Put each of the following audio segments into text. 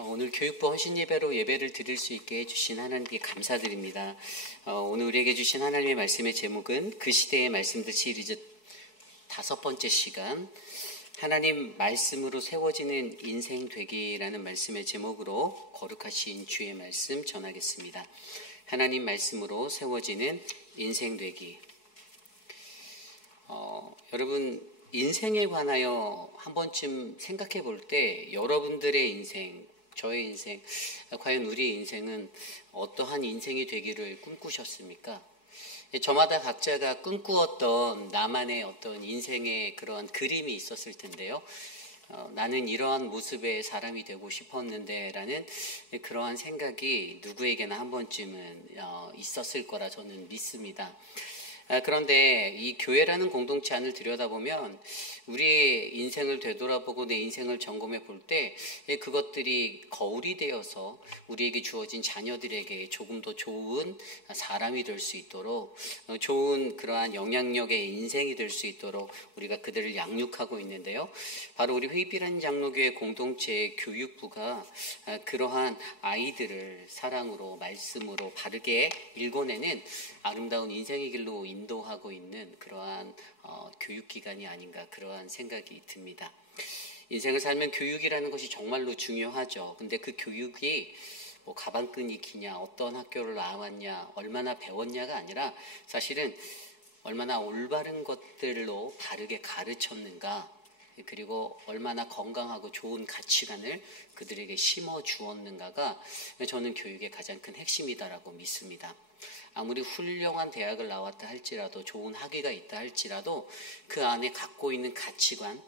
오늘 교육부 헌신예배로 예배를 드릴 수 있게 해주신 하나님께 감사드립니다. 오늘 우리에게 주신 하나님의 말씀의 제목은 그 시대의 말씀들 시리즈 5번째 시간, 하나님 말씀으로 세워지는 인생 되기라는 말씀의 제목으로 거룩하신 주의 말씀 전하겠습니다. 하나님 말씀으로 세워지는 인생 되기. 여러분, 인생에 관하여 한 번쯤 생각해 볼 때 여러분들의 인생, 저의 인생, 과연 우리의 인생은 어떠한 인생이 되기를 꿈꾸셨습니까? 저마다 각자가 꿈꾸었던 나만의 어떤 인생의 그런 그림이 있었을 텐데요. 나는 이러한 모습의 사람이 되고 싶었는데 라는 그러한 생각이 누구에게나 한 번쯤은 있었을 거라 저는 믿습니다. 그런데 이 교회라는 공동체 안을 들여다보면 우리의 인생을 되돌아보고 내 인생을 점검해 볼 때 그것들이 거울이 되어서 우리에게 주어진 자녀들에게 조금 더 좋은 사람이 될 수 있도록, 좋은 그러한 영향력의 인생이 될 수 있도록 우리가 그들을 양육하고 있는데요. 바로 우리 회입이라는 장로교회 공동체의 교육부가 그러한 아이들을 사랑으로, 말씀으로 바르게 읽어내는 아름다운 인생의 길로 인도하고 있는 그러한 교육기관이 아닌가, 그러한 생각이 듭니다. 인생을 살면 교육이라는 것이 정말로 중요하죠. 근데 그 교육이 뭐 가방끈이 기냐, 어떤 학교를 나왔냐, 얼마나 배웠냐가 아니라 사실은 얼마나 올바른 것들로 바르게 가르쳤는가, 그리고 얼마나 건강하고 좋은 가치관을 그들에게 심어 주었는가가 저는 교육의 가장 큰 핵심이다라고 믿습니다. 아무리 훌륭한 대학을 나왔다 할지라도, 좋은 학위가 있다 할지라도 그 안에 갖고 있는 가치관,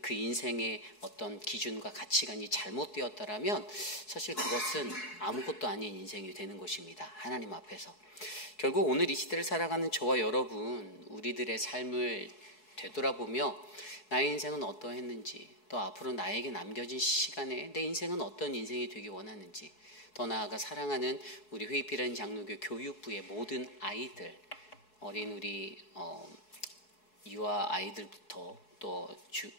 그 인생의 어떤 기준과 가치관이 잘못되었다라면 사실 그것은 아무것도 아닌 인생이 되는 것입니다. 하나님 앞에서. 결국 오늘 이 시대를 살아가는 저와 여러분, 우리들의 삶을 되돌아보며 나의 인생은 어떠했는지, 또 앞으로 나에게 남겨진 시간에 내 인생은 어떤 인생이 되기 원하는지, 더 나아가 사랑하는 우리 회입이라는 장로교 교육부의 모든 아이들, 어린 우리 유아 아이들부터 또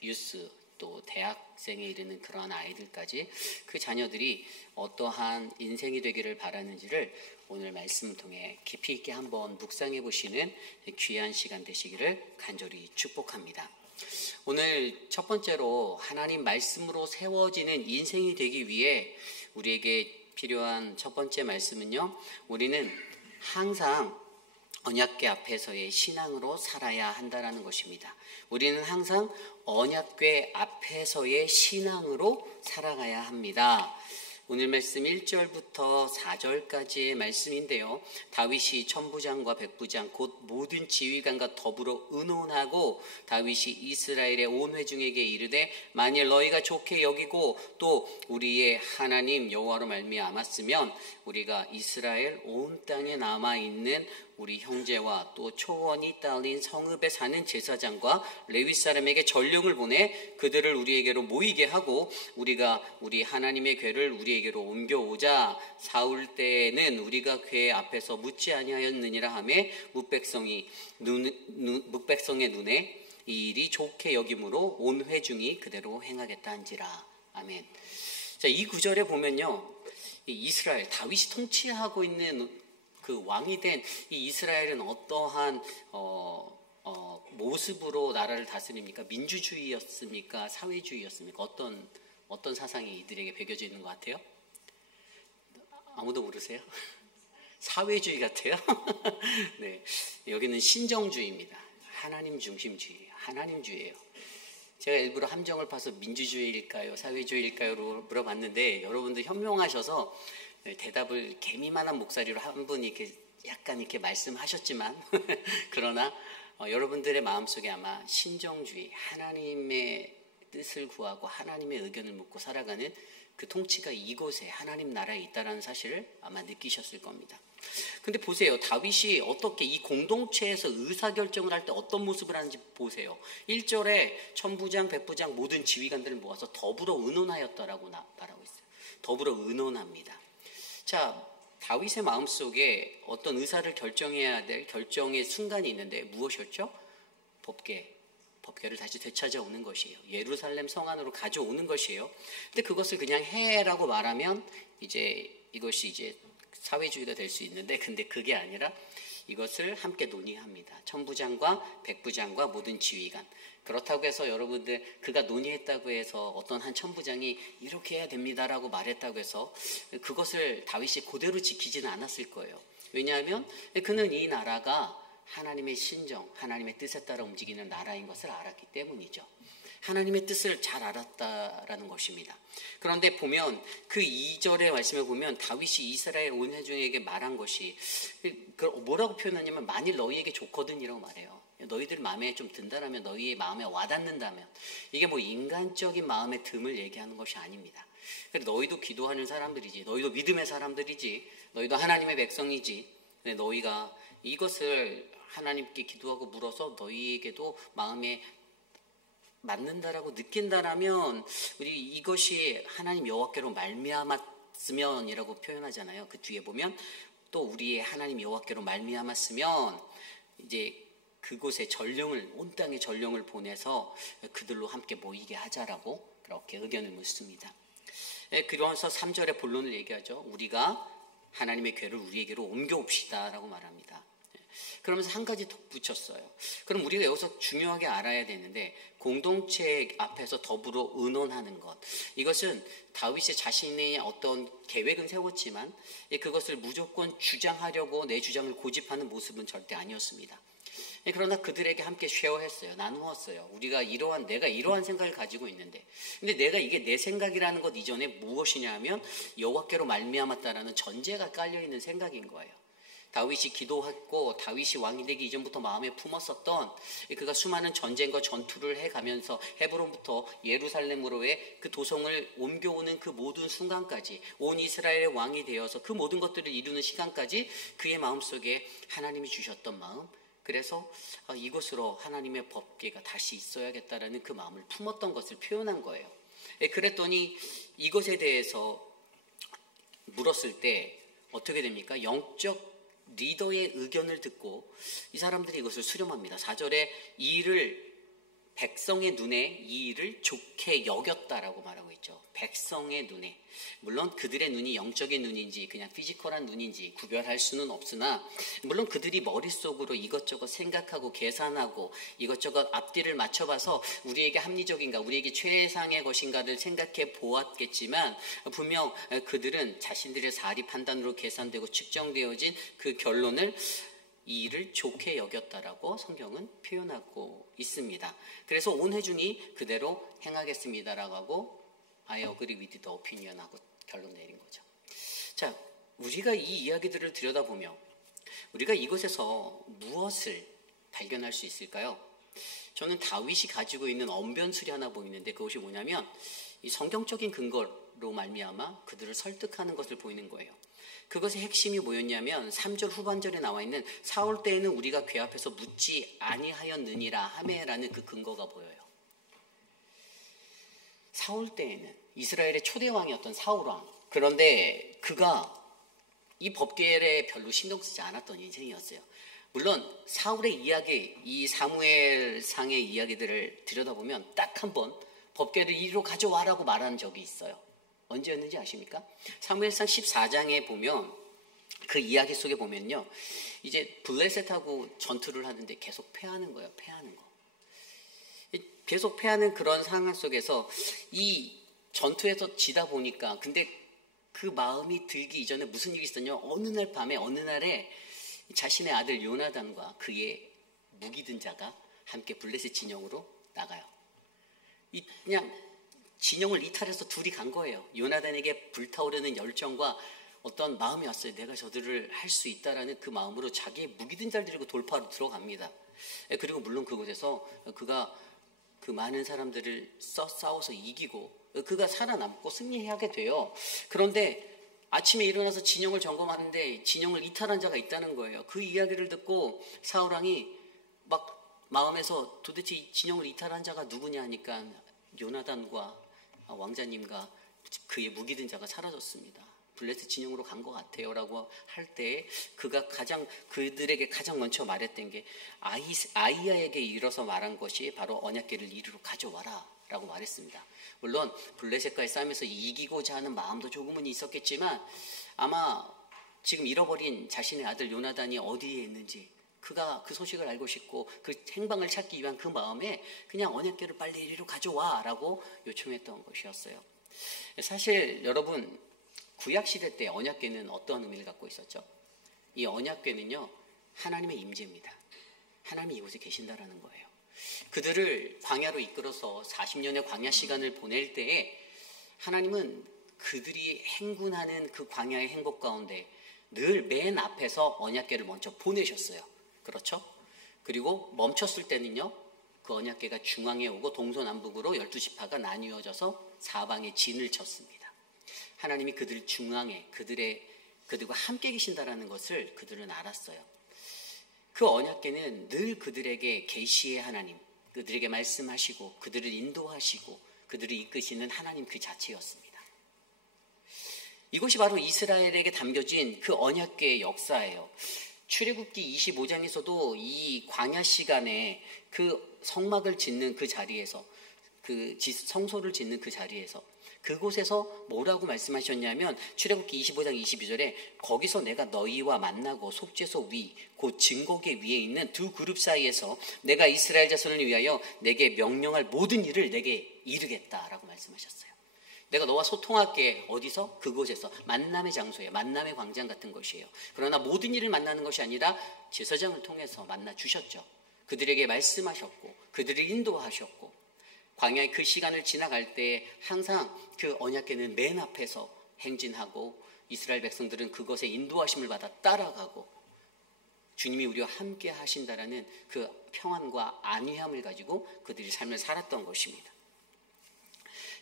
유스, 또 대학생에 이르는 그러한 아이들까지 그 자녀들이 어떠한 인생이 되기를 바라는지를 오늘 말씀을 통해 깊이 있게 한번 묵상해 보시는 귀한 시간 되시기를 간절히 축복합니다. 오늘 첫 번째로 하나님 말씀으로 세워지는 인생이 되기 위해 우리에게 필요한 첫 번째 말씀은요, 우리는 항상 언약궤 앞에서의 신앙으로 살아야 한다는 것입니다. 우리는 항상 언약궤 앞에서의 신앙으로 살아가야 합니다. 오늘 말씀 1절부터 4절까지의 말씀인데요. 다윗이 천부장과 백부장 곧 모든 지휘관과 더불어 의논하고 다윗이 이스라엘의 온 회중에게 이르되 만일 너희가 좋게 여기고 또 우리의 하나님 여호와로 말미암았으면 우리가 이스라엘 온 땅에 남아있는 우리 형제와 또 초원이 딸린 성읍에 사는 제사장과 레위 사람에게 전령을 보내 그들을 우리에게로 모이게 하고 우리가 우리 하나님의 궤를 우리에게로 옮겨오자. 사울 때에는 우리가 궤 앞에서 묻지 아니하였느니라 하매 뭇백성의 눈에 이 일이 좋게 여김으로 온 회중이 그대로 행하겠다 한지라. 아멘. 자, 이 구절에 보면요, 이스라엘 다윗이 통치하고 있는 그 왕이 된 이 이스라엘은 어떠한 모습으로 나라를 다스립니까? 민주주의였습니까? 사회주의였습니까? 어떤 사상이 이들에게 배겨져 있는 것 같아요? 아무도 모르세요? 사회주의 같아요? 네, 여기는 신정주의입니다. 하나님 중심주의, 하나님주의예요. 제가 일부러 함정을 파서 민주주의일까요? 사회주의일까요?로 물어봤는데 여러분들 현명하셔서 대답을 개미만한 목소리로 한 분이 이렇게 약간 이렇게 말씀하셨지만 그러나 여러분들의 마음속에 아마 신정주의, 하나님의 뜻을 구하고 하나님의 의견을 묻고 살아가는 그 통치가 이곳에 하나님 나라에 있다는 사실을 아마 느끼셨을 겁니다. 근데 보세요, 다윗이 어떻게 이 공동체에서 의사결정을 할 때 어떤 모습을 하는지 보세요. 1절에 천부장, 백부장 모든 지휘관들을 모아서 더불어 의논하였다라고 말하고 있어요. 더불어 의논합니다. 자, 다윗의 마음속에 어떤 의사를 결정해야 될 결정의 순간이 있는데 무엇이었죠? 법궤를 다시 되찾아오는 것이에요. 예루살렘 성 안으로 가져오는 것이에요. 근데 그것을 그냥 해라고 말하면 이것이 이제 사회주의가 될 수 있는데, 근데 그게 아니라 이것을 함께 논의합니다. 천부장과 백부장과 모든 지휘관. 그렇다고 해서 여러분들, 그가 논의했다고 해서 어떤 한 천부장이 이렇게 해야 됩니다라고 말했다고 해서 그것을 다윗이 그대로 지키지는 않았을 거예요. 왜냐하면 그는 이 나라가 하나님의 신정, 하나님의 뜻에 따라 움직이는 나라인 것을 알았기 때문이죠. 하나님의 뜻을 잘 알았다라는 것입니다. 그런데 보면 그 2절의 말씀에 보면 다윗이 이스라엘 온 회중에게 말한 것이 뭐라고 표현하냐면, 만일 너희에게 좋거든이라고 말해요. 너희들 마음에 좀 든다라면, 너희의 마음에 와닿는다면, 이게 뭐 인간적인 마음의 듬을 얘기하는 것이 아닙니다. 너희도 기도하는 사람들이지, 너희도 믿음의 사람들이지, 너희도 하나님의 백성이지. 근데 너희가 이것을 하나님께 기도하고 물어서 너희에게도 마음에 맞는다라고 느낀다라면, 우리 이것이 하나님 여호와께로 말미암았으면이라고 표현하잖아요. 그 뒤에 보면 또 우리의 하나님 여호와께로 말미암았으면 이제 그곳에 전령을, 온 땅에 전령을 보내서 그들로 함께 모이게 하자라고 그렇게 의견을 묻습니다. 그러면서 3절의 본론을 얘기하죠. 우리가 하나님의 궤를 우리에게로 옮겨옵시다 라고 말합니다. 그러면서 한 가지 더 붙였어요. 그럼 우리가 여기서 중요하게 알아야 되는데, 공동체 앞에서 더불어 의논하는 것, 이것은 다윗이 자신의 어떤 계획은 세웠지만 그것을 무조건 주장하려고 내 주장을 고집하는 모습은 절대 아니었습니다. 그러나 그들에게 함께 쉐어했어요. 나누었어요. 내가 이러한 생각을 가지고 있는데, 근데 내가 이게 내 생각이라는 것 이전에 무엇이냐 하면 여호와께로 말미암았다라는 전제가 깔려있는 생각인 거예요. 다윗이 기도했고 다윗이 왕이 되기 이전부터 마음에 품었었던, 그가 수많은 전쟁과 전투를 해가면서 헤브론부터 예루살렘으로의 그 도성을 옮겨오는 그 모든 순간까지, 온 이스라엘의 왕이 되어서 그 모든 것들을 이루는 시간까지 그의 마음속에 하나님이 주셨던 마음, 그래서 이곳으로 하나님의 법궤가 다시 있어야겠다라는 그 마음을 품었던 것을 표현한 거예요. 그랬더니 이것에 대해서 물었을 때 어떻게 됩니까? 영적 리더의 의견을 듣고 이 사람들이 이것을 수렴합니다. 4절에 백성의 눈에 이 일을 좋게 여겼다라고 말하고 있죠. 백성의 눈에. 물론 그들의 눈이 영적인 눈인지 그냥 피지컬한 눈인지 구별할 수는 없으나, 물론 그들이 머릿속으로 이것저것 생각하고 계산하고 이것저것 앞뒤를 맞춰봐서 우리에게 합리적인가, 우리에게 최상의 것인가를 생각해 보았겠지만, 분명 그들은 자신들의 사리 판단으로 계산되고 측정되어진 그 결론을, 이 일을 좋게 여겼다라고 성경은 표현하고 있습니다. 그래서 온 회중이 그대로 행하겠습니다라고 하고 I agree with the opinion 하고 결론 내린 거죠. 자, 우리가 이 이야기들을 들여다보며 우리가 이곳에서 무엇을 발견할 수 있을까요? 저는 다윗이 가지고 있는 언변술이 하나 보이는데, 그것이 뭐냐면 이 성경적인 근거로 말미암아 그들을 설득하는 것을 보이는 거예요. 그것의 핵심이 뭐였냐면 3절 후반절에 나와 있는 사울 때에는 우리가 궤 앞에서 묻지 아니하였느니라 하메라는 그 근거가 보여요. 사울 때에는 이스라엘의 초대 왕이었던 사울 왕, 그런데 그가 이 법궤에 별로 신경 쓰지 않았던 인생이었어요. 물론 사울의 이야기, 이 사무엘상의 이야기들을 들여다보면 딱 한 번 법궤를 이리로 가져와라고 말한 적이 있어요. 언제였는지 아십니까? 사무엘상 14장에 보면, 그 이야기 속에 보면요, 이제 블레셋하고 전투를 하는데 계속 패하는 거예요. 패하는 거. 계속 패하는 그런 상황 속에서 이 전투에서 지다 보니까, 근데 그 마음이 들기 이전에 무슨 일이 있었냐? 어느 날 밤에, 어느 날에 자신의 아들 요나단과 그의 무기 든 자가 함께 블레셋 진영으로 나가요. 그냥 진영을 이탈해서 둘이 간 거예요. 요나단에게 불타오르는 열정과 어떤 마음이 왔어요. 내가 저들을 할 수 있다라는 그 마음으로 자기의 무기든 자를 들고 돌파로 들어갑니다. 그리고 물론 그곳에서 그가 그 많은 사람들을 싸워서 이기고 그가 살아남고 승리하게 돼요. 그런데 아침에 일어나서 진영을 점검하는데 진영을 이탈한 자가 있다는 거예요. 그 이야기를 듣고 사울왕이 막 마음에서 도대체 이 진영을 이탈한 자가 누구냐 하니까 요나단과 왕자님과 그의 무기든 자가 사라졌습니다. 블레셋 진영으로 간 것 같아요 라고 할 때 그들에게 가장 먼저 말했던 게 아이야에게 이르러서 말한 것이 바로 언약궤를 이리로 가져와라 라고 말했습니다. 물론 블레셋과의 싸움에서 이기고자 하는 마음도 조금은 있었겠지만 아마 지금 잃어버린 자신의 아들 요나단이 어디에 있는지 그가 그 소식을 알고 싶고 그 행방을 찾기 위한 그 마음에 그냥 언약궤를 빨리 이리로 가져와 라고 요청했던 것이었어요. 사실 여러분, 구약시대 때 언약궤는 어떠한 의미를 갖고 있었죠? 이 언약궤는요, 하나님의 임재입니다. 하나님이 이곳에 계신다라는 거예요. 그들을 광야로 이끌어서 40년의 광야 시간을 보낼 때에 하나님은 그들이 행군하는 그 광야의 행복 가운데 늘 맨 앞에서 언약궤를 먼저 보내셨어요. 그렇죠? 그리고 멈췄을 때는요, 그 언약궤가 중앙에 오고 동서남북으로 12지파가 나뉘어져서 사방에 진을 쳤습니다. 하나님이 그들 중앙에 그들과 함께 계신다라는 것을 그들은 알았어요. 그 언약궤는 늘 그들에게 계시의 하나님, 그들에게 말씀하시고 그들을 인도하시고 그들을 이끄시는 하나님 그 자체였습니다. 이것이 바로 이스라엘에게 담겨진 그 언약궤의 역사예요. 출애굽기 25장에서도 이 광야 시간에 그 성막을 짓는 그 자리에서, 그 성소를 짓는 그 자리에서, 그곳에서 뭐라고 말씀하셨냐면 출애굽기 25장 22절에 거기서 내가 너희와 만나고 속죄소 위 곧 증거궤 위에 있는 두 그룹 사이에서 내가 이스라엘 자손을 위하여 내게 명령할 모든 일을 내게 이르겠다라고 말씀하셨어요. 내가 너와 소통할게. 어디서? 그곳에서. 만남의 장소예요. 만남의 광장 같은 것이에요. 그러나 모든 일을 만나는 것이 아니라 제사장을 통해서 만나 주셨죠. 그들에게 말씀하셨고 그들을 인도하셨고 광야의 그 시간을 지나갈 때 항상 그 언약궤는 맨 앞에서 행진하고 이스라엘 백성들은 그것에 인도하심을 받아 따라가고 주님이 우리와 함께 하신다라는 그 평안과 안위함을 가지고 그들이 삶을 살았던 것입니다.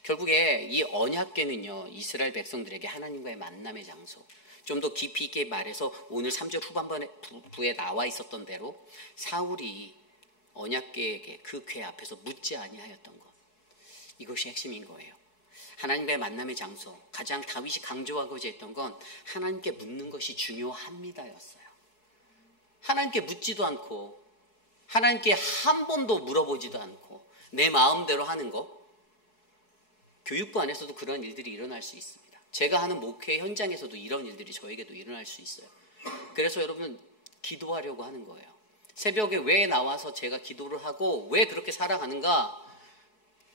결국에 이 언약궤는요, 이스라엘 백성들에게 하나님과의 만남의 장소, 좀 더 깊이 있게 말해서 오늘 3절 후반부에 나와 있었던 대로 사울이 언약궤에게 그 궤 앞에서 묻지 아니하였던 것, 이것이 핵심인 거예요. 하나님과의 만남의 장소, 가장 다윗이 강조하고자 했던 건 하나님께 묻는 것이 중요합니다였어요. 하나님께 묻지도 않고 하나님께 한 번도 물어보지도 않고 내 마음대로 하는 거, 교육부 안에서도 그런 일들이 일어날 수 있습니다. 제가 하는 목회 현장에서도 이런 일들이 저에게도 일어날 수 있어요. 그래서 여러분, 기도하려고 하는 거예요. 새벽에 왜 나와서 제가 기도를 하고 왜 그렇게 살아가는가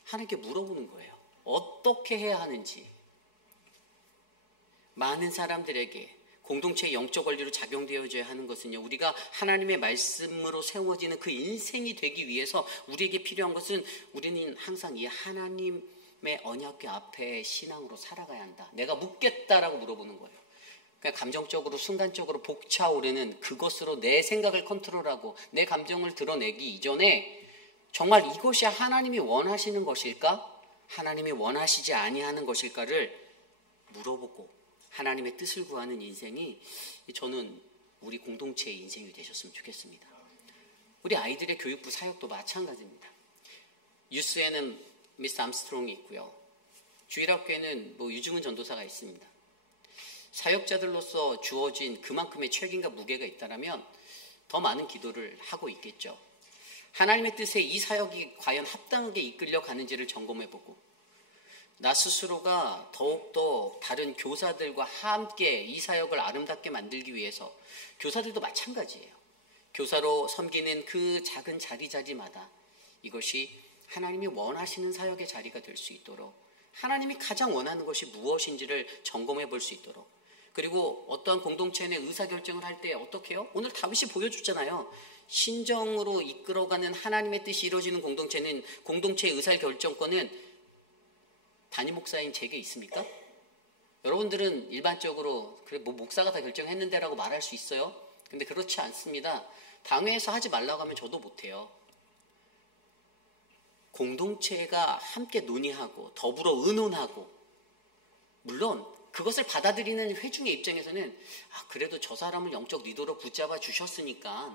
하나님께 물어보는 거예요. 어떻게 해야 하는지. 많은 사람들에게 공동체의 영적 원리로 작용되어져야 하는 것은요, 우리가 하나님의 말씀으로 세워지는 그 인생이 되기 위해서 우리에게 필요한 것은 우리는 항상 이 하나님의 언약궤 앞에 신앙으로 살아가야 한다. 내가 묻겠다라고 물어보는 거예요. 그러니까 감정적으로 순간적으로 벅차오르는 그것으로 내 생각을 컨트롤하고 내 감정을 드러내기 이전에 정말 이것이 하나님이 원하시는 것일까? 하나님이 원하시지 아니하는 것일까를 물어보고 하나님의 뜻을 구하는 인생이 저는 우리 공동체의 인생이 되셨으면 좋겠습니다. 우리 아이들의 교육부 사역도 마찬가지입니다. 유스에는 미스 암스트롱이 있고요. 주일학교에는 유중은 전도사가 있습니다. 사역자들로서 주어진 그만큼의 책임과 무게가 있다면 더 많은 기도를 하고 있겠죠. 하나님의 뜻에 이 사역이 과연 합당하게 이끌려 가는지를 점검해보고 나 스스로가 더욱더 다른 교사들과 함께 이 사역을 아름답게 만들기 위해서, 교사들도 마찬가지예요. 교사로 섬기는 그 작은 자리마다 이것이 하나님이 원하시는 사역의 자리가 될 수 있도록, 하나님이 가장 원하는 것이 무엇인지를 점검해 볼 수 있도록, 그리고 어떠한 공동체 내 의사결정을 할 때 어떻게 해요? 오늘 다윗이 보여줬잖아요. 신정으로 이끌어가는 하나님의 뜻이 이루어지는 공동체는, 공동체의 의사결정권은 담임 목사인 제게 있습니까? 여러분들은 일반적으로 그래 목사가 다 결정했는데라고 말할 수 있어요. 근데 그렇지 않습니다. 당회에서 하지 말라고 하면 저도 못해요. 공동체가 함께 논의하고 더불어 의논하고, 물론 그것을 받아들이는 회중의 입장에서는 그래도 저 사람을 영적 리더로 붙잡아 주셨으니까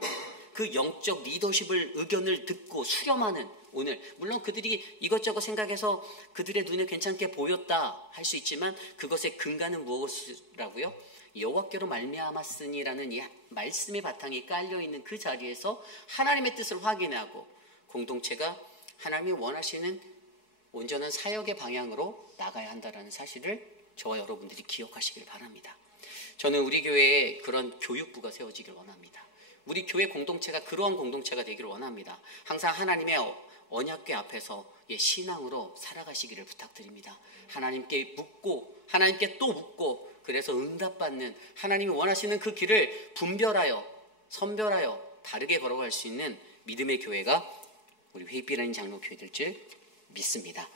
그 영적 리더십을 의견을 듣고 수렴하는 오늘 물론 그들이 이것저것 생각해서 그들의 눈에 괜찮게 보였다 할 수 있지만 그것의 근간은 무엇이라고요? 여호와께로 말미암았으니라는 이 말씀의 바탕이 깔려있는 그 자리에서 하나님의 뜻을 확인하고 공동체가 하나님이 원하시는 온전한 사역의 방향으로 나가야 한다는 사실을 저와 여러분들이 기억하시길 바랍니다. 저는 우리 교회에 그런 교육부가 세워지길 원합니다. 우리 교회 공동체가 그러한 공동체가 되기를 원합니다. 항상 하나님의 언약궤 앞에서 신앙으로 살아가시기를 부탁드립니다. 하나님께 묻고 하나님께 또 묻고 그래서 응답받는 하나님이 원하시는 그 길을 분별하여 선별하여 다르게 걸어갈 수 있는 믿음의 교회가 우리 회빛라인 장로교회 될 줄 믿습니다.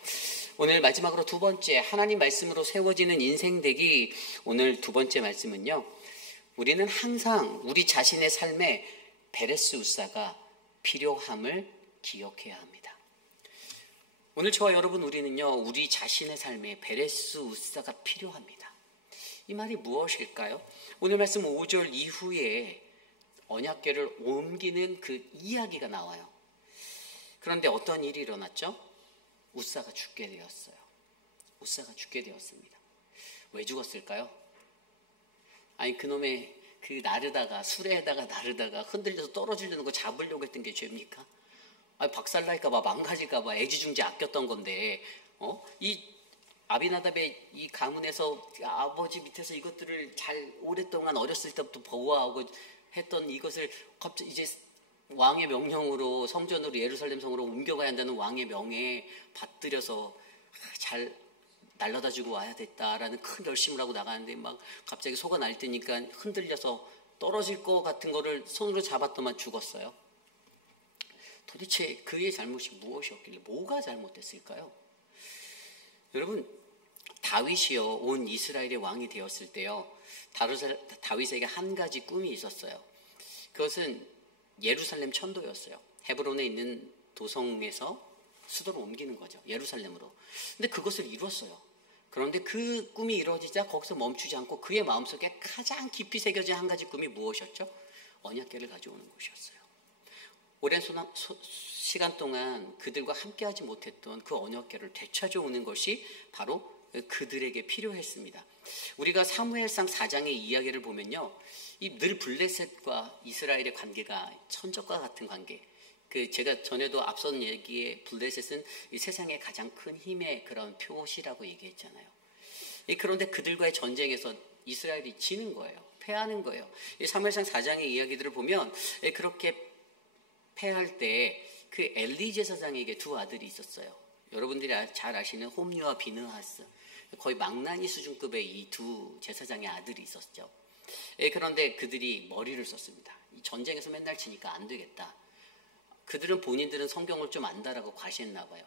오늘 마지막으로 두 번째 하나님 말씀으로 세워지는 인생되기 오늘 두 번째 말씀은요. 우리는 항상 우리 자신의 삶에 베레스 우사가 필요함을 기억해야 합니다. 오늘 저와 여러분 우리는요. 우리 자신의 삶에 베레스 우사가 필요합니다. 이 말이 무엇일까요? 오늘 말씀 5절 이후에 언약궤를 옮기는 그 이야기가 나와요. 그런데 어떤 일이 일어났죠? 우사가 죽게 되었어요. 우사가 죽게 되었습니다. 왜 죽었을까요? 아니 그놈의 그 나르다가 수레에다가 나르다가 흔들려서 떨어지려는 거 잡으려고 했던 게 죄입니까? 아니 박살날까 봐 망가질까 봐 애지중지 아꼈던 건데 이 아비나답의 이 가문에서 아버지 밑에서 이것들을 잘 오랫동안 어렸을 때부터 보호하고 했던 이것을 갑자기 이제 왕의 명령으로 성전으로 예루살렘 성으로 옮겨가야 한다는 왕의 명에 받들여서 잘 날라다 주고 와야 됐다라는 큰 결심을 하고 나가는데 막 갑자기 소가 날 때니까 흔들려서 떨어질 것 같은 거를 손으로 잡았더만 죽었어요. 도대체 그의 잘못이 무엇이었길래 뭐가 잘못됐을까요? 여러분 다윗이요 온 이스라엘의 왕이 되었을 때요 다윗에게 한 가지 꿈이 있었어요. 그것은 예루살렘 천도였어요. 헤브론에 있는 도성에서 수도로 옮기는 거죠. 예루살렘으로. 근데 그것을 이뤘어요. 그런데 그 꿈이 이루어지자 거기서 멈추지 않고 그의 마음속에 가장 깊이 새겨진 한 가지 꿈이 무엇이었죠? 언약궤를 가져오는 것이었어요. 오랜 시간 동안 그들과 함께하지 못했던 그 언약궤를 되찾아오는 것이 바로 그들에게 필요했습니다. 우리가 사무엘상 4장의 이야기를 보면요. 이 늘 블레셋과 이스라엘의 관계가 천적과 같은 관계. 제가 전에도 앞선 얘기에 블레셋은 이 세상의 가장 큰 힘의 그런 표시라고 얘기했잖아요. 그런데 그들과의 전쟁에서 이스라엘이 지는 거예요. 패하는 거예요. 이 사무엘상 4장의 이야기들을 보면 그렇게 패할 때 그 엘리 제사장에게 두 아들이 있었어요. 여러분들이 잘 아시는 홈리와 비느하스. 거의 망나니 수준급의 이 두 제사장의 아들이 있었죠. 그런데 그들이 머리를 썼습니다. 전쟁에서 맨날 지니까 안 되겠다. 그들은 본인들은 성경을 좀 안다라고 과시했나 봐요.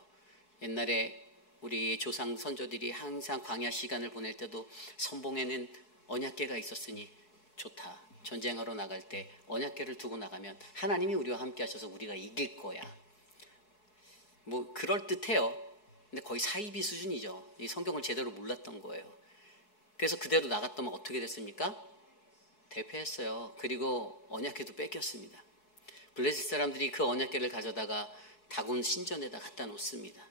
옛날에 우리 조상 선조들이 항상 광야 시간을 보낼 때도 선봉에는 언약궤가 있었으니 좋다. 전쟁하러 나갈 때 언약궤를 두고 나가면 하나님이 우리와 함께 하셔서 우리가 이길 거야. 뭐 그럴듯해요. 근데 거의 사이비 수준이죠. 이 성경을 제대로 몰랐던 거예요. 그래서 그대로 나갔더니 어떻게 됐습니까? 대패했어요. 그리고 언약궤도 뺏겼습니다. 블레셋 사람들이 그 언약궤를 가져다가 다곤 신전에다 갖다 놓습니다.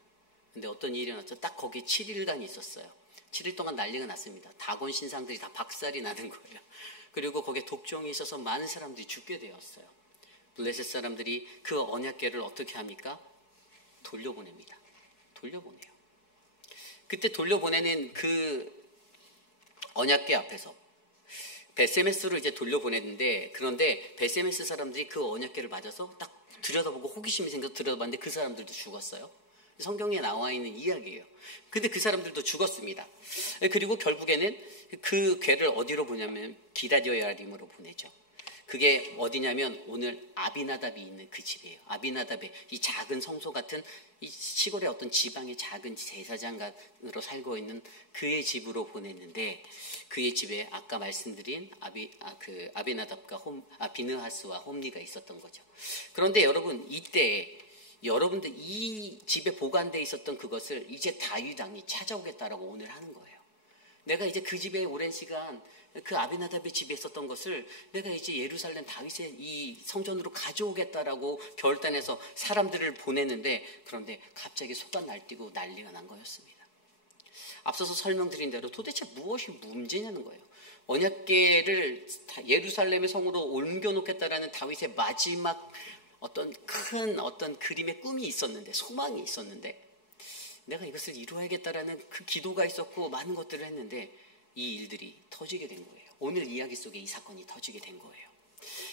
근데 어떤 일이 일어났죠? 딱 거기에 7일간 있었어요. 7일 동안 난리가 났습니다. 다곤 신상들이 다 박살이 나는 거예요. 그리고 거기에 독종이 있어서 많은 사람들이 죽게 되었어요. 블레셋 사람들이 그 언약궤를 어떻게 합니까? 돌려보냅니다. 돌려보내요. 그때 돌려보내는 그 언약궤 앞에서 베세메스로 이제 돌려보냈는데 그런데 베세메스 사람들이 그 언약궤를 맞아서 딱 들여다보고 호기심이 생겨서 들여다봤는데 그 사람들도 죽었어요. 성경에 나와 있는 이야기예요. 근데 그 사람들도 죽었습니다. 그리고 결국에는 그 궤를 어디로 보냐면 기다려야림으로 보내죠. 그게 어디냐면 오늘 아비나답이 있는 그 집이에요. 아비나답의 이 작은 성소 같은 이 시골의 어떤 지방의 작은 제사장으로 살고 있는 그의 집으로 보냈는데 그의 집에 아까 말씀드린 아비나답과 비느하스와 홈리가 있었던 거죠. 그런데 여러분 이때 여러분들 이 집에 보관되어 있었던 그것을 이제 다윗 왕이 찾아오겠다라고 오늘 하는 거예요. 내가 이제 그 집에 오랜 시간 그 아비나답의 집에 있었던 것을 내가 이제 예루살렘 다윗의 이 성전으로 가져오겠다라고 결단해서 사람들을 보냈는데, 그런데 갑자기 소가 날뛰고 난리가 난 거였습니다. 앞서서 설명드린 대로 도대체 무엇이 문제냐는 거예요. 언약궤를 예루살렘의 성으로 옮겨놓겠다라는 다윗의 마지막 어떤 큰 어떤 그림의 꿈이 있었는데, 소망이 있었는데, 내가 이것을 이루어야겠다라는 그 기도가 있었고 많은 것들을 했는데 이 일들이 터지게 된 거예요. 오늘 이야기 속에 이 사건이 터지게 된 거예요.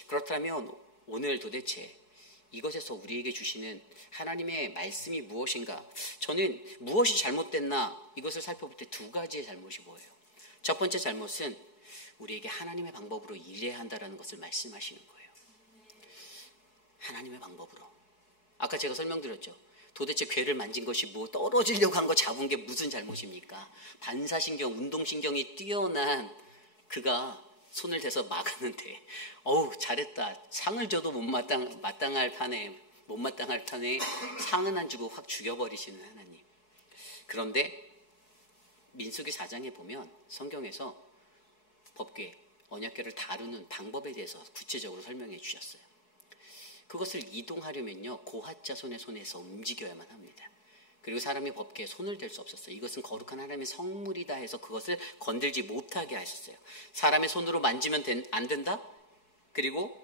그렇다면 오늘 도대체 이것에서 우리에게 주시는 하나님의 말씀이 무엇인가? 저는 무엇이 잘못됐나 이것을 살펴볼 때 두 가지의 잘못이 보여요. 첫 번째 잘못은 우리에게 하나님의 방법으로 일해야 한다는 것을 말씀하시는 거예요. 하나님의 방법으로. 아까 제가 설명드렸죠. 도대체 괴를 만진 것이 뭐 떨어지려고 한 거 잡은 게 무슨 잘못입니까? 반사신경, 운동신경이 뛰어난 그가 손을 대서 막았는데 잘했다. 상을 줘도 못마땅할 판에 상은 안 주고 확 죽여버리시는 하나님. 그런데 민수기 4장에 보면 성경에서 법궤, 언약궤를 다루는 방법에 대해서 구체적으로 설명해 주셨어요. 그것을 이동하려면요, 고핫 자손의 손에서 움직여야만 합니다. 그리고 사람이 법궤에 손을 댈 수 없었어요. 이것은 거룩한 하나님의 성물이다 해서 그것을 건들지 못하게 하셨어요. 사람의 손으로 만지면 안 된다? 그리고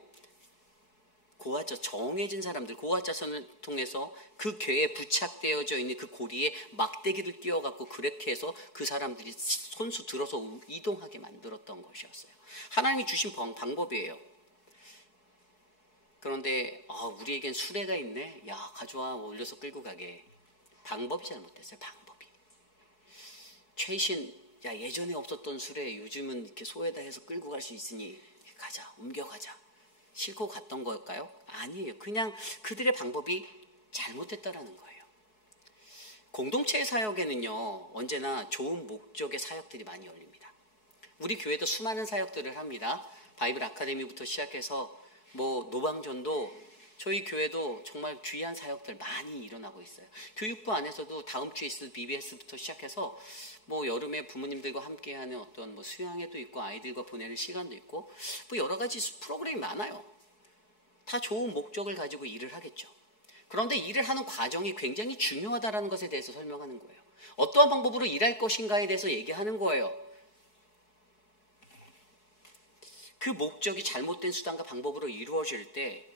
정해진 사람들, 고핫 자손을 통해서 그 궤에 부착되어져 있는 그 고리에 막대기를 끼워갖고 그렇게 해서 그 사람들이 손수 들어서 이동하게 만들었던 것이었어요. 하나님이 주신 방법이에요. 그런데 우리에겐 수레가 있네. 야, 가져와, 올려서 끌고 가게. 방법이 잘못됐어요. 방법이. 최신, 예전에 없었던 수레 요즘은 이렇게 소에다 해서 끌고 갈 수 있으니 가자, 옮겨가자. 싣고 갔던 걸까요? 아니에요. 그냥 그들의 방법이 잘못됐다라는 거예요. 공동체의 사역에는요, 언제나 좋은 목적의 사역들이 많이 열립니다. 우리 교회도 수많은 사역들을 합니다. 바이블 아카데미부터 시작해서 노방전도 저희 교회도 정말 귀한 사역들 많이 일어나고 있어요. 교육부 안에서도 다음 주에 있을 BBS부터 시작해서 여름에 부모님들과 함께하는 어떤 수양회도 있고 아이들과 보내는 시간도 있고 여러 가지 프로그램이 많아요. 다 좋은 목적을 가지고 일을 하겠죠. 그런데 일을 하는 과정이 굉장히 중요하다는 것에 대해서 설명하는 거예요. 어떠한 방법으로 일할 것인가에 대해서 얘기하는 거예요. 그 목적이 잘못된 수단과 방법으로 이루어질 때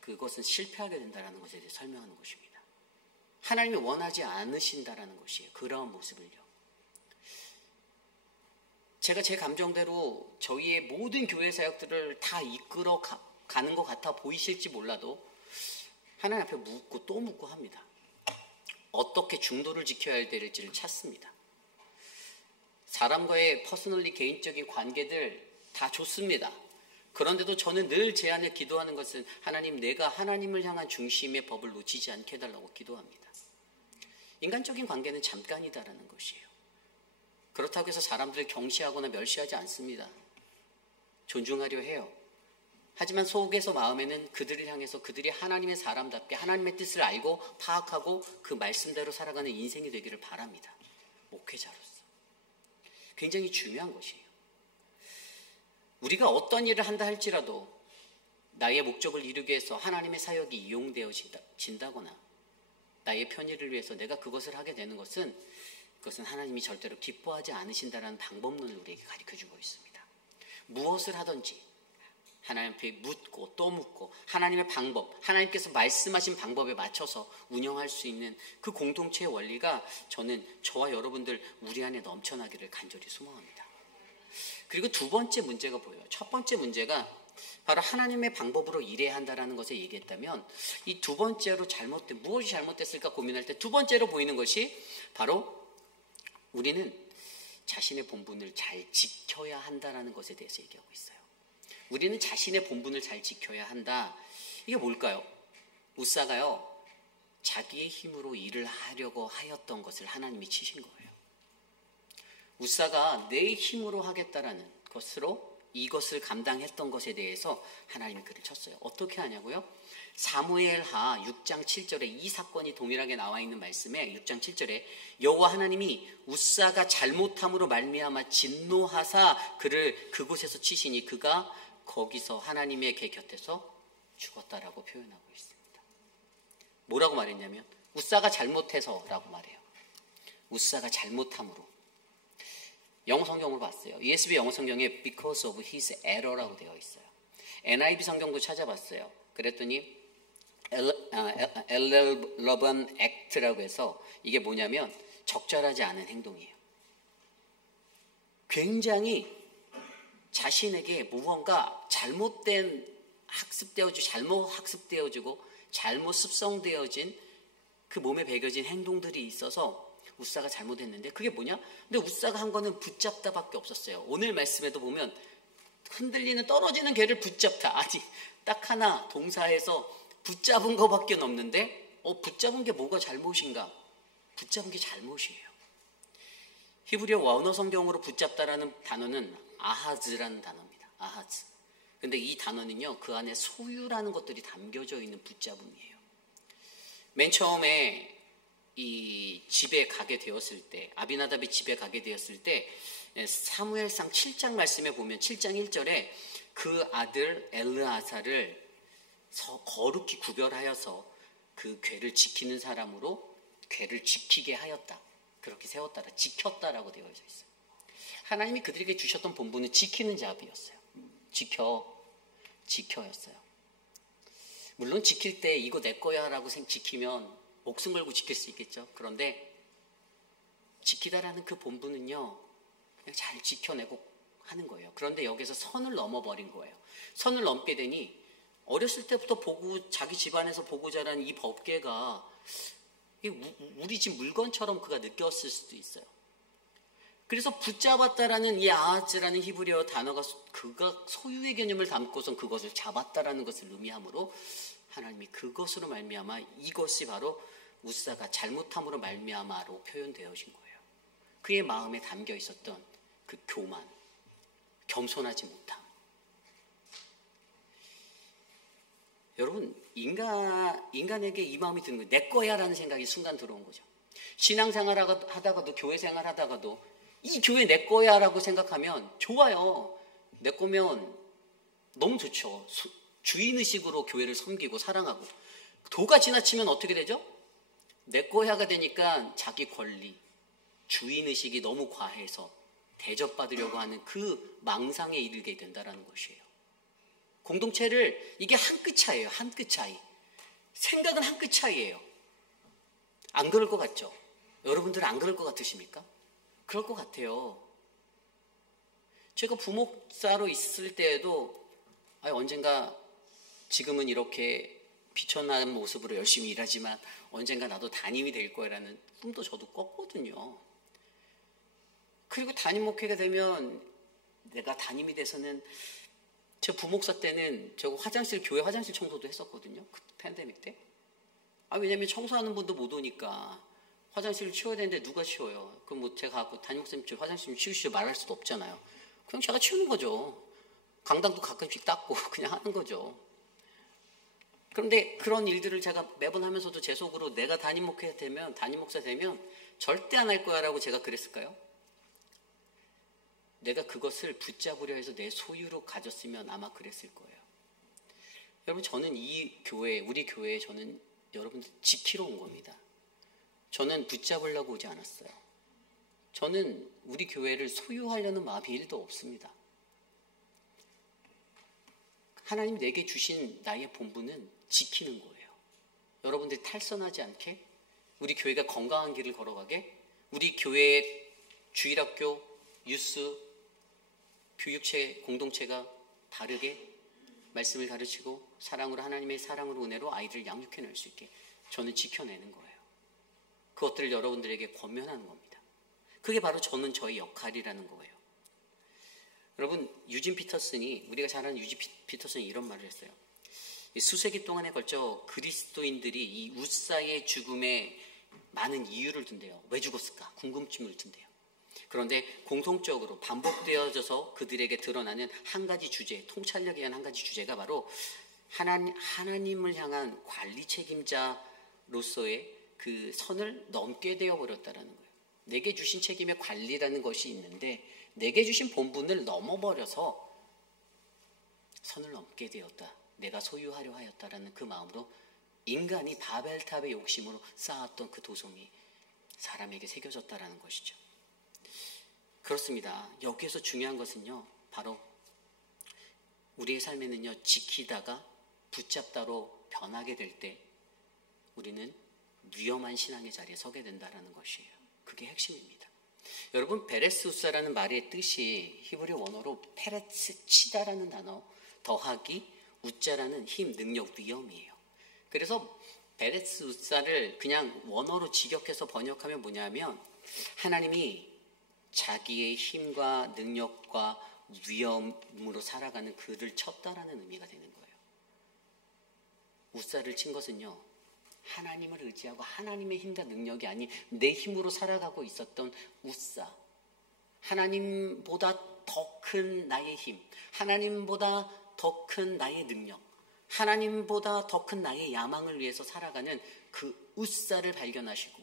그것은 실패하게 된다는 것에 대해 설명하는 것입니다. 하나님이 원하지 않으신다라는 것이에요. 그러한 모습을요. 제가 제 감정대로 저희의 모든 교회 사역들을 다 이끌어 가는 것 같아 보이실지 몰라도 하나님 앞에 묻고 또 묻고 합니다. 어떻게 중도를 지켜야 될지를 찾습니다. 사람과의 퍼스널리 개인적인 관계들 다 좋습니다. 그런데도 저는 늘 제 안에 기도하는 것은 하나님, 내가 하나님을 향한 중심의 법을 놓치지 않게 해달라고 기도합니다. 인간적인 관계는 잠깐이다라는 것이에요. 그렇다고 해서 사람들을 경시하거나 멸시하지 않습니다. 존중하려 해요. 하지만 속에서 마음에는 그들을 향해서 그들이 하나님의 사람답게 하나님의 뜻을 알고 파악하고 그 말씀대로 살아가는 인생이 되기를 바랍니다. 목회자로서. 굉장히 중요한 것이에요. 우리가 어떤 일을 한다 할지라도 나의 목적을 이루기 위해서 하나님의 사역이 이용되어진다거나 나의 편의를 위해서 내가 그것을 하게 되는 것은 그것은 하나님이 절대로 기뻐하지 않으신다는 방법론을 우리에게 가르쳐주고 있습니다. 무엇을 하든지 하나님 앞에 묻고 또 묻고 하나님의 방법, 하나님께서 말씀하신 방법에 맞춰서 운영할 수 있는 그 공동체의 원리가 저는 저와 여러분들 우리 안에 넘쳐나기를 간절히 소망합니다. 그리고 두 번째 문제가 보여요. 첫 번째 문제가 바로 하나님의 방법으로 일해야 한다는 것을 얘기했다면 이 두 번째로 무엇이 잘못됐을까 고민할 때 두 번째로 보이는 것이 바로 우리는 자신의 본분을 잘 지켜야 한다는 것에 대해서 얘기하고 있어요. 우리는 자신의 본분을 잘 지켜야 한다. 이게 뭘까요? 웃사가요, 자기의 힘으로 일을 하려고 하였던 것을 하나님이 치신 거예요. 웃사가 내 힘으로 하겠다라는 것으로 이것을 감당했던 것에 대해서 하나님이 그를 쳤어요. 어떻게 하냐고요? 사무엘하 6장 7절에 이 사건이 동일하게 나와 있는 말씀에 6장 7절에 여호와 하나님이 웃사가 잘못함으로 말미암아 진노하사 그를 그곳에서 치시니 그가 거기서 하나님의 곁에서 죽었다라고 표현하고 있습니다. 뭐라고 말했냐면 웃사가 잘못해서라고 말해요. 웃사가 잘못함으로. 영어 성경으로 봤어요. ESV 영어 성경에 because of his error라고 되어 있어요. NIV 성경도 찾아봤어요. 그랬더니 irrelevant act라고 해서 이게 뭐냐면 적절하지 않은 행동이에요. 굉장히 자신에게 무언가 잘못된 잘못 학습되어지고 잘못 습성되어진 그 몸에 배겨진 행동들이 있어서 웃사가 잘못했는데 그게 뭐냐? 근데 웃사가 한 거는 붙잡다밖에 없었어요. 오늘 말씀에도 보면 흔들리는 떨어지는 개를 붙잡다. 아니 딱 하나 동사에서 붙잡은 거밖에 없는데 붙잡은 게 뭐가 잘못인가? 붙잡은 게 잘못이에요. 히브리어 원어 성경으로 붙잡다라는 단어는 아하즈라는 단어입니다. 아하즈. 근데 이 단어는요 그 안에 소유라는 것들이 담겨져 있는 붙잡음이에요. 맨 처음에 이 집에 가게 되었을 때 아비나답이 집에 가게 되었을 때 사무엘상 7장 말씀에 보면 7장 1절에 그 아들 엘르아사를 거룩히 구별하여서 그 궤를 지키는 사람으로 궤를 지키게 하였다. 그렇게 세웠다. 지켰다라고 되어 있어요. 하나님이 그들에게 주셨던 본분은 지키는 자비였어요. 지켜였어요. 물론 지킬 때 이거 내 거야 라고 지키면 목숨 걸고 지킬 수 있겠죠. 그런데 지키다라는 그 본분은요 그냥 잘 지켜내고 하는 거예요. 그런데 여기서 선을 넘어버린 거예요. 선을 넘게 되니 어렸을 때부터 자기 집안에서 보고 자란 이 법궤가 우리 집 물건처럼 그가 느꼈을 수도 있어요. 그래서 붙잡았다라는 이 아하즈라는 히브리어 단어가 그가 소유의 개념을 담고선 그것을 잡았다라는 것을 의미하므로 하나님이 그것으로 말미암아 이것이 바로 웃사가 잘못함으로 말미암아로 표현되어진 거예요. 그의 마음에 담겨 있었던 그 교만, 겸손하지 못함. 여러분 인간에게 이 마음이 드는 거예요. 내 거야 라는 생각이 순간 들어온 거죠. 신앙생활 하다가도 교회 생활 하다가도 이 교회 내 거야 라고 생각하면 좋아요. 내 거면 너무 좋죠. 주인의식으로 교회를 섬기고 사랑하고 도가 지나치면 어떻게 되죠? 내 거야가 되니까 자기 권리, 주인의식이 너무 과해서 대접받으려고 하는 그 망상에 이르게 된다는 것이에요. 공동체를 이게 한 끗 차이예요. 한 끗 차이. 생각은 한 끗 차이예요. 안 그럴 것 같죠? 여러분들은 안 그럴 것 같으십니까? 그럴 것 같아요. 제가 부목사로 있을 때에도 언젠가 지금은 이렇게 비천한 모습으로 열심히 일하지만 언젠가 나도 담임이 될 거라는 꿈도 저도 꿨거든요. 그리고 담임 목회가 되면 내가 담임이 돼서는 제 부목사 때는 저 교회 화장실 청소도 했었거든요. 그 팬데믹 때. 왜냐면 청소하는 분도 못 오니까 화장실을 치워야 되는데 누가 치워요? 그럼 뭐 제가 갖고 담임 목사님 화장실 좀 치우시죠 말할 수도 없잖아요. 그냥 제가 치우는 거죠. 강당도 가끔씩 닦고 그냥 하는 거죠. 그런데 그런 일들을 제가 매번 하면서도 제 속으로 내가 담임 목사 되면 절대 안 할 거야 라고 제가 그랬을까요? 내가 그것을 붙잡으려 해서 내 소유로 가졌으면 아마 그랬을 거예요. 여러분 저는 우리 교회에 저는 여러분들 지키러 온 겁니다. 저는 붙잡으려고 오지 않았어요. 저는 우리 교회를 소유하려는 마음이 1도 없습니다. 하나님 내게 주신 나의 본분은 지키는 거예요. 여러분들이 탈선하지 않게 우리 교회가 건강한 길을 걸어가게 우리 교회의 주일학교, 유스, 교육체, 공동체가 바르게 말씀을 가르치고 사랑으로 하나님의 사랑으로 은혜로 아이들을 양육해낼 수 있게 저는 지켜내는 거예요. 그것들을 여러분들에게 권면하는 겁니다. 그게 바로 저의 역할이라는 거예요. 여러분 우리가 잘 아는 유진 피터슨이 이런 말을 했어요. 수세기 동안에 걸쳐 그리스도인들이 이 웃사의 죽음에 많은 이유를 둔대요. 왜 죽었을까? 궁금증을 둔대요. 그런데 공통적으로 반복되어져서 그들에게 드러나는 한 가지 주제, 통찰력에 의한 한 가지 주제가 바로 하나님을 향한 관리 책임자로서의 그 선을 넘게 되어 버렸다라는 거예요. 내게 주신 책임의 관리라는 것이 있는데 내게 주신 본분을 넘어버려서 선을 넘게 되었다. 내가 소유하려 하였다라는 그 마음으로 인간이 바벨탑의 욕심으로 쌓았던 그 도성이 사람에게 새겨졌다라는 것이죠. 그렇습니다. 여기에서 중요한 것은요, 바로 우리의 삶에는요, 지키다가 붙잡다로 변하게 될 때 우리는 위험한 신앙의 자리에 서게 된다는 것이에요. 그게 핵심입니다. 여러분, 베레스우사라는 말의 뜻이 히브리 원어로 페레츠 치다라는 단어 더하기 우자라는 힘, 능력, 위험이에요. 그래서 베레스우사를 그냥 원어로 직역해서 번역하면 뭐냐면 하나님이 자기의 힘과 능력과 위험으로 살아가는 그를 쳤다라는 의미가 되는 거예요. 우사를 친 것은요, 하나님을 의지하고 하나님의 힘과 능력이 아닌 내 힘으로 살아가고 있었던 우사, 하나님보다 더 큰 나의 힘, 하나님보다 더 큰 나의 능력, 하나님보다 더 큰 나의 야망을 위해서 살아가는 그 우사를 발견하시고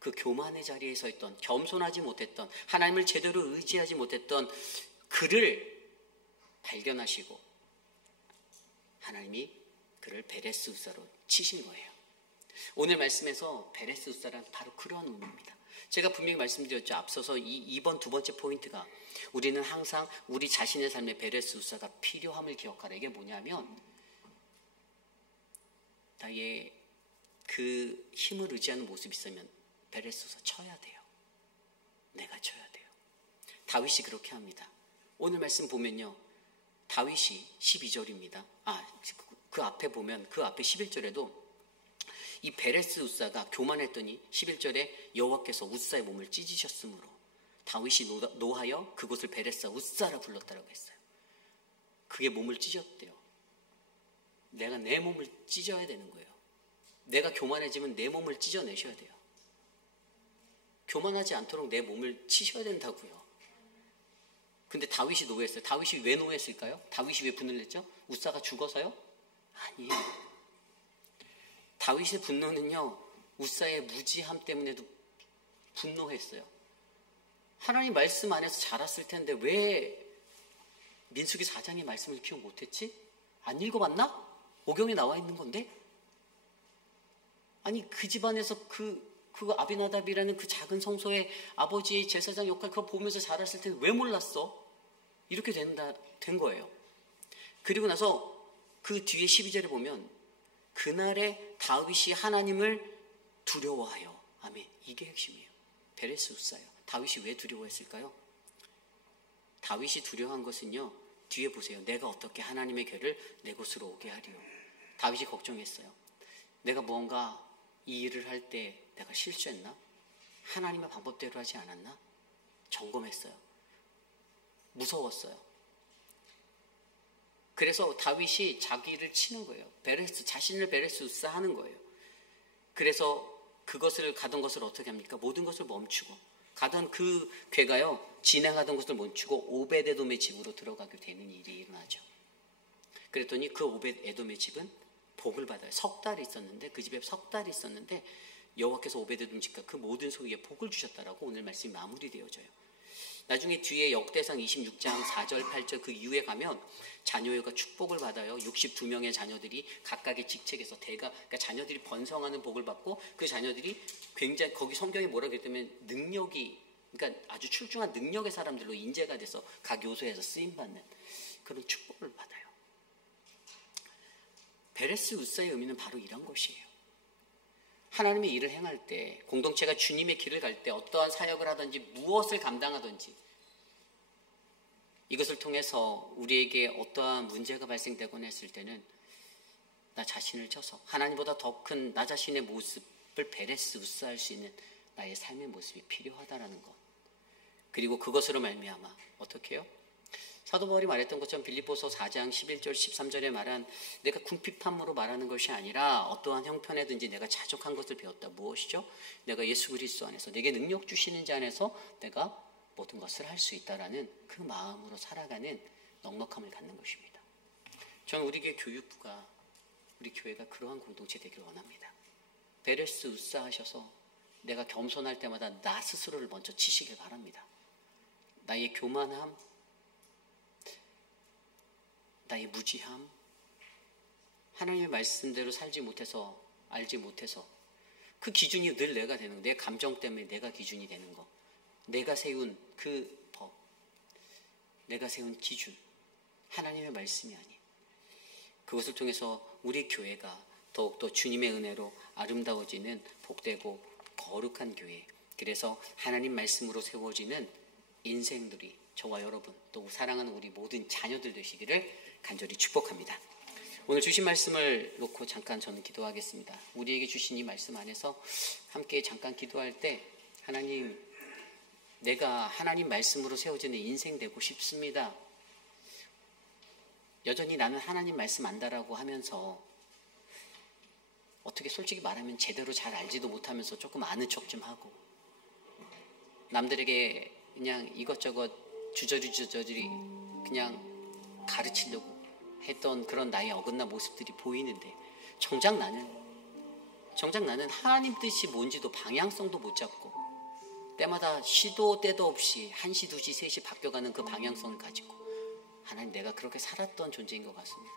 그 교만의 자리에 서 있던, 겸손하지 못했던, 하나님을 제대로 의지하지 못했던 그를 발견하시고 하나님이 그를 베레스우사로 치신 거예요. 오늘 말씀에서 베레스우사란 바로 그런 의미입니다. 제가 분명히 말씀드렸죠. 앞서서 이번 두 번째 포인트가 우리는 항상 우리 자신의 삶에 베레스우사가 필요함을 기억하라. 이게 뭐냐면 나의 그 힘을 의지하는 모습이 있으면 베레스우사 쳐야 돼요. 내가 쳐야 돼요. 다윗이 그렇게 합니다. 오늘 말씀 보면요, 다윗이 12절입니다. 그 앞에 보면 그 앞에 11절에도 이 베레스우사가 교만했더니 11절에 여호와께서 우사의 몸을 찢으셨으므로 다윗이 노하여 그곳을 베레스 우사라 불렀다라고 했어요. 그게 몸을 찢었대요. 내가 내 몸을 찢어야 되는 거예요. 내가 교만해지면 내 몸을 찢어내셔야 돼요. 교만하지 않도록 내 몸을 치셔야 된다고요. 근데 다윗이 노했어요. 다윗이 왜 노했을까요? 다윗이 왜 분을 냈죠? 우사가 죽어서요? 아니에요. 다윗의 분노는요, 우사의 무지함 때문에도 분노했어요. 하나님 말씀 안에서 자랐을 텐데 왜 민수기 4장의 말씀을 기억 못했지? 안 읽어봤나? 오경에 나와 있는 건데? 아니 그 집안에서 그 아비나답이라는 그 작은 성소의 아버지의 제사장 역할 그거 보면서 자랐을 텐데 왜 몰랐어? 이렇게 된 거예요. 그리고 나서 그 뒤에 12절에 보면 그날에 다윗이 하나님을 두려워하여. 아멘. 이게 핵심이에요. 베레스우사예요. 다윗이 왜 두려워했을까요? 다윗이 두려워한 것은요, 뒤에 보세요. 내가 어떻게 하나님의 궤를 내 곳으로 오게 하리요. 다윗이 걱정했어요. 내가 무언가 이 일을 할 때 내가 실수했나? 하나님의 방법대로 하지 않았나? 점검했어요. 무서웠어요. 그래서 다윗이 자기를 치는 거예요. 자신을 베레스우사 하는 거예요. 그래서 그것을 가던 것을 어떻게 합니까? 모든 것을 멈추고 가던 그 궤가요, 진행하던 것을 멈추고 오벳에돔의 집으로 들어가게 되는 일이 일어나죠. 그랬더니 그 오벳에돔의 집은 복을 받아요. 석 달이 있었는데, 그 집에 석 달이 있었는데 여호와께서 오벳에돔 집과 그 모든 소유에 복을 주셨다라고 오늘 말씀이 마무리되어져요. 나중에 뒤에 역대상 26장 4절 8절 그 이후에 가면 자녀가 축복을 받아요. 62명의 자녀들이 각각의 직책에서 그러니까 자녀들이 번성하는 복을 받고 그 자녀들이 굉장히 거기 성경에 뭐라고 했냐면 능력이, 그러니까 아주 출중한 능력의 사람들로 인재가 돼서 각 요소에서 쓰임받는 그런 축복을 받아요. 베레스우사의 의미는 바로 이런 것이에요. 하나님의 일을 행할 때, 공동체가 주님의 길을 갈 때 어떠한 사역을 하든지 무엇을 감당하든지 이것을 통해서 우리에게 어떠한 문제가 발생되거나 했을 때는 나 자신을 쳐서 하나님보다 더 큰 나 자신의 모습을 베레스우사할 수 있는 나의 삶의 모습이 필요하다라는 것. 그리고 그것으로 말미암아 어떻게 해요? 사도 바울이 말했던 것처럼 빌립보서 4장 11절 13절에 말한 내가 궁핍함으로 말하는 것이 아니라 어떠한 형편에든지 내가 자족한 것을 배웠다. 무엇이죠? 내가 예수 그리스도 안에서 내게 능력 주시는 자 안에서 내가 모든 것을 할 수 있다라는 그 마음으로 살아가는 넉넉함을 갖는 것입니다. 저는 우리 교회 교육부가 우리 교회가 그러한 공동체 되기를 원합니다. 베레스 으쌰하셔서 내가 겸손할 때마다 나 스스로를 먼저 치시길 바랍니다. 나의 교만함, 나의 무지함, 하나님의 말씀대로 살지 못해서 알지 못해서 그 기준이 늘 내가 되는 거, 내 감정 때문에 내가 기준이 되는 거, 내가 세운 그 법, 내가 세운 기준, 하나님의 말씀이 아닌 그것을 통해서 우리 교회가 더욱더 주님의 은혜로 아름다워지는 복되고 거룩한 교회, 그래서 하나님 말씀으로 세워지는 인생들이 저와 여러분 또 사랑하는 우리 모든 자녀들 되시기를 간절히 축복합니다. 오늘 주신 말씀을 놓고 잠깐 저는 기도하겠습니다. 우리에게 주신 이 말씀 안에서 함께 잠깐 기도할 때 하나님, 내가 하나님 말씀으로 세워지는 인생 되고 싶습니다. 여전히 나는 하나님 말씀 안다라고 하면서 어떻게 솔직히 말하면 제대로 잘 알지도 못하면서 조금 아는 척 좀 하고 남들에게 그냥 이것저것 주저리 그냥 가르치려고 했던 그런 나의 어긋난 모습들이 보이는데 정작 나는 하나님 뜻이 뭔지도 방향성도 못 잡고 때마다 시도 때도 없이 1시, 2시, 3시 바뀌어가는 그 방향성을 가지고 하나님, 내가 그렇게 살았던 존재인 것 같습니다.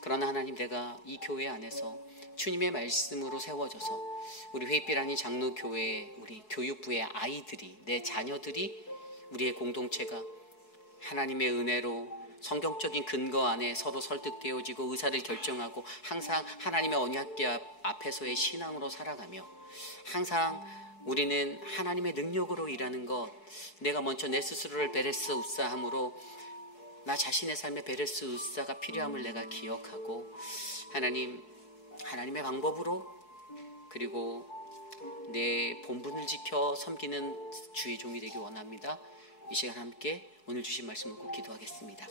그러나 하나님, 내가 이 교회 안에서 주님의 말씀으로 세워져서 우리 회빛라니 장로교회 우리 교육부의 아이들이, 내 자녀들이, 우리의 공동체가 하나님의 은혜로 성경적인 근거 안에 서로 설득되어지고 의사를 결정하고 항상 하나님의 언약궤 앞에서의 신앙으로 살아가며 항상 우리는 하나님의 능력으로 일하는 것, 내가 먼저 내 스스로를 베레스 우사함으로 나 자신의 삶에 베레스 우사가 필요함을 내가 기억하고 하나님의 방법으로 그리고 내 본분을 지켜 섬기는 주의 종이 되기 원합니다. 이 시간 함께 오늘 주신 말씀 놓고 기도하겠습니다.